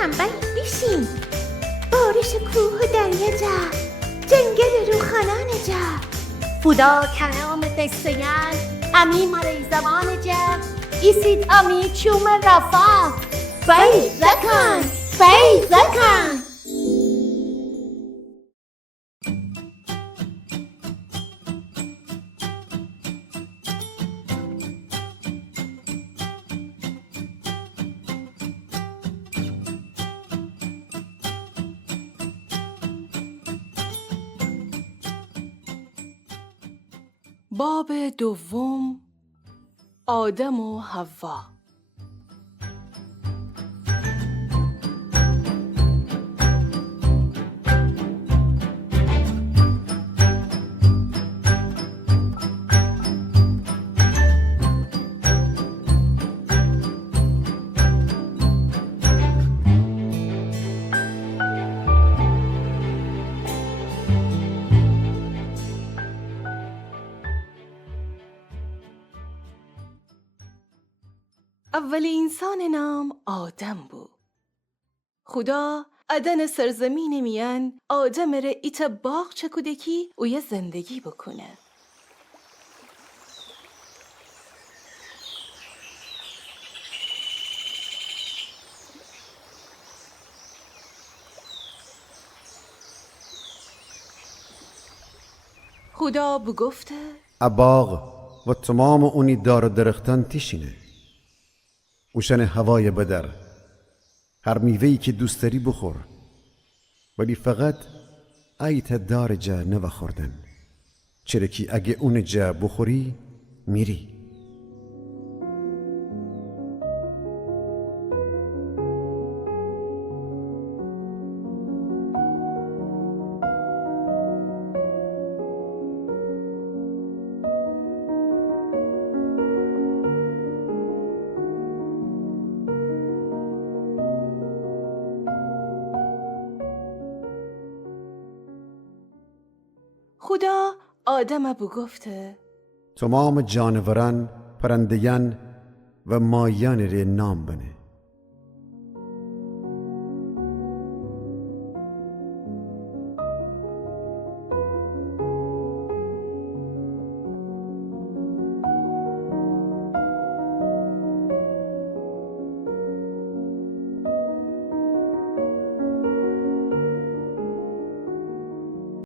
تنبل بشین. بارش کوه و دریا جا، جنگل روخانان جا. خدا کلام دستگان امی ماری زمان جا. ایسید امی چوم رفا. فیض کن، فیض کن. باب دوم، آدم و حوا. اولین انسان نام آدم بود. خدا ادن سرزمین میان آدم ره ایتا باغ چه کودکی او یه زندگی بکنه. خدا بگفته باغ و تمام اونی دار و درختان تیشینه. اوشن هوای بدر، هر میوهی که دوست داری بخور، ولی فقط ایت دار جا نوخوردن، چرا که اگه اون جا بخوری میری. خدا آدم بگفته تمام جانوران، پرندگان و ماهیان ره نام بنه.